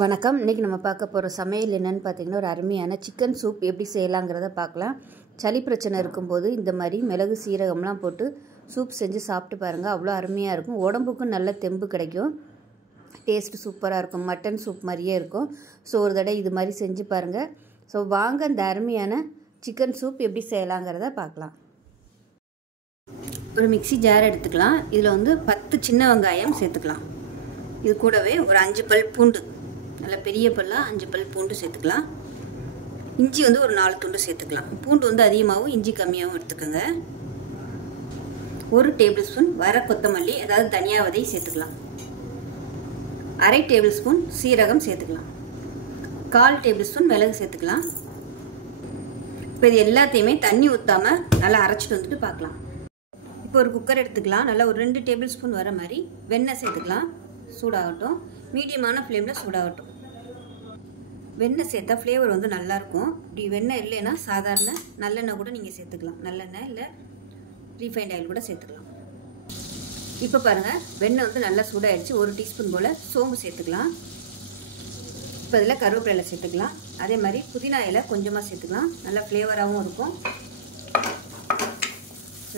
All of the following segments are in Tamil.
வணக்கம். இன்றைக்கி நம்ம பார்க்க போகிற சமையல் என்னென்னு பார்த்தீங்கன்னா, ஒரு அருமையான சிக்கன் சூப் எப்படி செய்யலாங்கிறத பார்க்கலாம். சளி பிரச்சனை இருக்கும்போது இந்த மாதிரி மிளகு சீரகம்லாம் போட்டு சூப் செஞ்சு சாப்பிட்டு பாருங்கள். அவ்வளோ அருமையாக இருக்கும். உடம்புக்கும் நல்ல தெம்பு கிடைக்கும். டேஸ்ட்டு சூப்பராக இருக்கும். மட்டன் சூப் மாதிரியே இருக்கும். ஸோ ஒரு தடவை இது மாதிரி செஞ்சு பாருங்கள். ஸோ வாங்க இந்த அருமையான சிக்கன் சூப் எப்படி செய்யலாங்கிறத பார்க்கலாம். ஒரு மிக்ஸி ஜார் எடுத்துக்கலாம். இதில் 10 சின்ன வெங்காயம் சேர்த்துக்கலாம். இது கூடவே ஒரு 5 பல் பூண்டு, நல்ல பெரிய பல்லாக 5 பல் பூண்டு சேர்த்துக்கலாம். இஞ்சி ஒரு 4 துண்டு சேர்த்துக்கலாம். பூண்டு அதிகமாகவும் இஞ்சி கம்மியாகவும் எடுத்துக்கோங்க. 1 டேபிள் ஸ்பூன் வர கொத்தமல்லி, அதாவது தனியா விதை சேர்த்துக்கலாம். 1/2 டேபிள் ஸ்பூன் சீரகம் சேர்த்துக்கலாம். 1/4 டேபிள் ஸ்பூன் மிளகு சேர்த்துக்கலாம். இப்போ இது எல்லாத்தையுமே தண்ணி ஊற்றாமல் நல்லா அரைச்சிட்டு வந்துட்டு பார்க்கலாம். இப்போ ஒரு குக்கர் எடுத்துக்கலாம். நல்லா ஒரு 2 டேபிள் ஸ்பூன் வர மாதிரி வெண்ணெய் சேர்த்துக்கலாம். சூடாகட்டும். மீடியமான ஃப்ளேமில் சூடாகட்டும். வெண்ணெய் சேர்த்தா ஃப்ளேவர் நல்லாயிருக்கும். இப்படி வெண்ணெய் இல்லைன்னா சாதாரண நல்லெண்ணெய் கூட நீங்கள் சேர்த்துக்கலாம். நல்லெண்ணெய் இல்லை ரீஃபைண்ட் ஆயில் கூட சேர்த்துக்கலாம். இப்போ பாருங்கள், வெண்ணெய் நல்லா சூடாகிடுச்சு. 1 டீஸ்பூன் போல் சோம்பு சேர்த்துக்கலாம். இப்போ இதில் கருவேப்பிலை சேர்த்துக்கலாம். அதே மாதிரி புதினா இலை கொஞ்சமாக சேர்த்துக்கலாம். நல்லா ஃப்ளேவராகவும் இருக்கும்.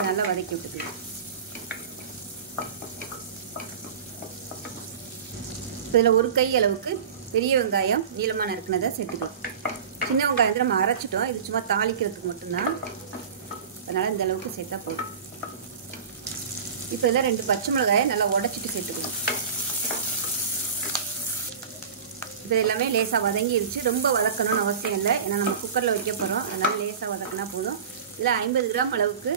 நல்லா வதக்கி விட்டுக்கலாம். இதில் 1 கை அளவுக்கு பெரிய வெங்காயம் நீளமாக நறுக்குனதை சேர்த்துக்கலாம். சின்ன வெங்காயத்தை நம்ம அரைச்சிட்டோம். இது சும்மா தாளிக்கிறதுக்கு மட்டும்தான். அதனால் இந்த அளவுக்கு சேர்த்தா போதும். இப்போ இதில் 2 பச்சை மிளகாயை நல்லா உடச்சிட்டு சேர்த்துக்கலாம். இப்போ எல்லாமே லேசாக வதங்கிடுச்சு. ரொம்ப வதக்கணும்னு அவசியம் இல்லை. ஏன்னா நம்ம குக்கரில் வைக்க போகிறோம். அதனால் லேசாக வதக்கினா போதும். இதில் 50 கிராம் அளவுக்கு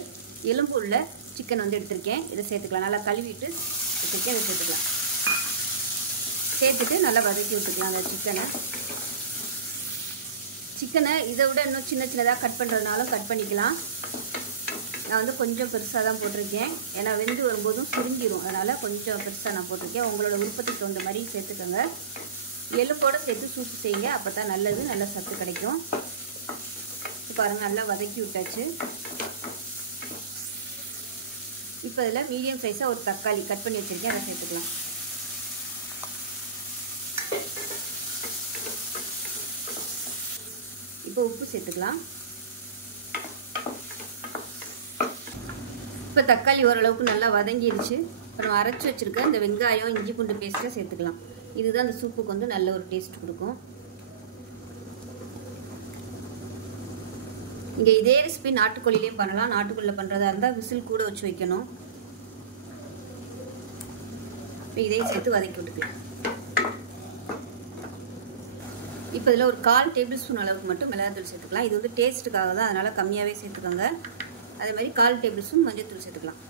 எலும்பு உள்ள சிக்கன் எடுத்திருக்கேன். இதை சேர்த்துக்கலாம். நல்லா கழுவிட்டு வச்சுருக்கேன். இதை சேர்த்துக்கலாம். சேர்த்துட்டு நல்லா வதக்கி விட்டுக்கலாம். அந்த சிக்கனை இதை விட இன்னும் சின்ன சின்னதாக கட் பண்ணுறதுனாலும் கட் பண்ணிக்கலாம். நான் கொஞ்சம் பெருசாக தான் போட்டிருக்கேன். ஏன்னா வெந்து வரும்போதும் சுருங்கிடும். அதனால் கொஞ்சம் பெருசாக நான் போட்டிருக்கேன். உங்களோட விருப்பத்துக்கு தகுந்த மாதிரி சேர்த்துக்கோங்க. எலும்போடு சேர்த்து சூப்பு செய்யுங்க. அப்போ தான் நல்லது, நல்ல சத்து கிடைக்கும். பாருங்கள், நல்லா வதக்கி விட்டாச்சு. இப்போ இதில் மீடியம் சைஸாக ஒரு தக்காளி கட் பண்ணி வச்சுருக்கேன். அதை சேர்த்துக்கலாம். இப்போ உப்பு சேர்த்துக்கலாம். இப்போ தக்காளி ஓரளவுக்கு நல்லா வதங்கிடுச்சு. அப்புறம் அரைச்சி வச்சுருக்க இந்த வெங்காயம் இஞ்சி பூண்டு பேஸ்ட்டை சேர்த்துக்கலாம். இதுதான் அந்த சூப்புக்கு நல்ல ஒரு டேஸ்ட் கொடுக்கும். இங்கே இதே ரெசிபி நாட்டுக்கோழிலையும் பண்ணலாம். நாட்டுக்கோழியில் பண்ணுறதா இருந்தால் விசில் கூட வச்சு வைக்கணும். இப்போ இதையும் சேர்த்து வதக்கி விட்டுக்கலாம். இப்போ இதில் ஒரு 1/4 டேபிள் ஸ்பூன் அளவுக்கு மட்டும் மிளகாத்தூள் சேர்த்துக்கலாம். இது டேஸ்ட்டுக்காக தான், அதனால் கம்மியாகவே சேர்த்துக்கோங்க. அதே மாதிரி 1/4 டேபிள் ஸ்பூன் மஞ்சள்தூள் சேர்த்துக்கலாம்.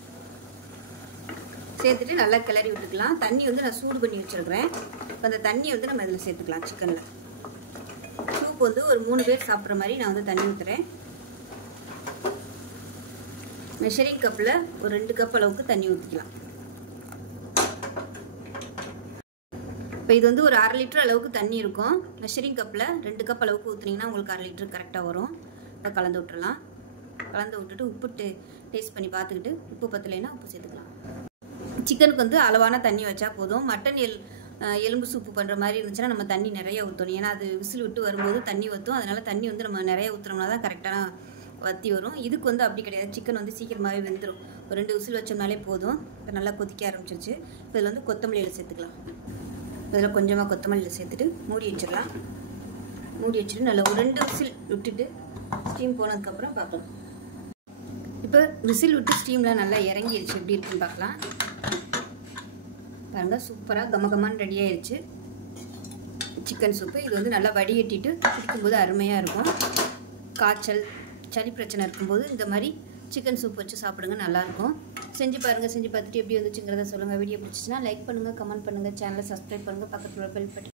சேர்த்துட்டு நல்லா கிளறி விட்டுக்கலாம். தண்ணி நான் சூடு பண்ணி வச்சுருக்கிறேன். இப்போ அந்த தண்ணியை நம்ம இதில் சேர்த்துக்கலாம். சிக்கனில் சூப் ஒரு 3 பேர் சாப்பிட்ற மாதிரி நான் தண்ணி ஊற்றுறேன். மெஷரிங் கப்பில் ஒரு 2 கப் அளவுக்கு தண்ணி ஊற்றிக்கலாம். இப்போ இது ஒரு 1/2 லிட்டர் அளவுக்கு தண்ணி இருக்கும். மெஷரிங் கப்பில் 2 கப் அளவுக்கு ஊற்றுனீங்கன்னா உங்களுக்கு 1/2 லிட்டர் கரெக்டாக வரும். இப்போ கலந்து விட்டுறலாம். கலந்து விட்டுட்டு உப்பு டேஸ்ட் பண்ணி பார்த்துக்கிட்டு உப்பு பத்தலைன்னா உப்பு சேர்த்துக்கலாம். சிக்கனுக்கு அளவான தண்ணி வச்சா போதும். மட்டன் எலும்பு சூப்பு பண்ணுற மாதிரி இருந்துச்சுன்னா நம்ம தண்ணி நிறைய ஊற்றணும். ஏன்னா அது விசில் விட்டு வரும்போது தண்ணி ஊற்றும். அதனால் தண்ணி நம்ம நிறைய ஊற்றுனோம்னா தான் கரெக்டான வற்றி வரும். இதுக்கு அப்படி கிடையாது. சிக்கன் சீக்கிரமாகவே வெந்துடும். ஒரு 2 விசில் வச்சோம்னாலே போதும். இப்போ நல்லா கொதிக்க ஆரம்பிச்சிருச்சு. இப்போ இதில் கொத்தமல்லியில் சேர்த்துக்கலாம். இதில் கொஞ்சமாக கொத்தமல்லியில் சேர்த்துட்டு மூடி வச்சிடலாம். மூடி வச்சுட்டு நல்லா ஒரு 2 விசில் விட்டுட்டு ஸ்டீம் போனதுக்கப்புறம் பார்க்கலாம். இப்போ விசில் விட்டு ஸ்டீம்லாம் நல்லா இறங்கிடுச்சு. எப்படி இருக்குன்னு பார்க்கலாம். பாருங்கள், சூப்பராக கமகமான்னு ரெடி ஆயிடுச்சு சிக்கன் சூப்பு. இது நல்லா வடிகட்டிட்டு குடிக்கும்போது அருமையாக இருக்கும். காய்ச்சல் சளி பிரச்சனை இருக்கும்போது இந்த மாதிரி சிக்கன் சூப் வச்சு சாப்பிடுங்க. நல்லாயிருக்கும். செஞ்சு பாருங்கள். செஞ்சு பார்த்துட்டு எப்படி வந்துச்சுங்கிறத சொல்லுங்கள். வீடியோ பிடிச்சிச்சின்னா லைக் பண்ணுங்கள், கமெண்ட் பண்ணுங்கள், சேனலை சப்ஸ்கிரைப் பண்ணுங்கள், பக்கத்தில் பெல் பட்டன்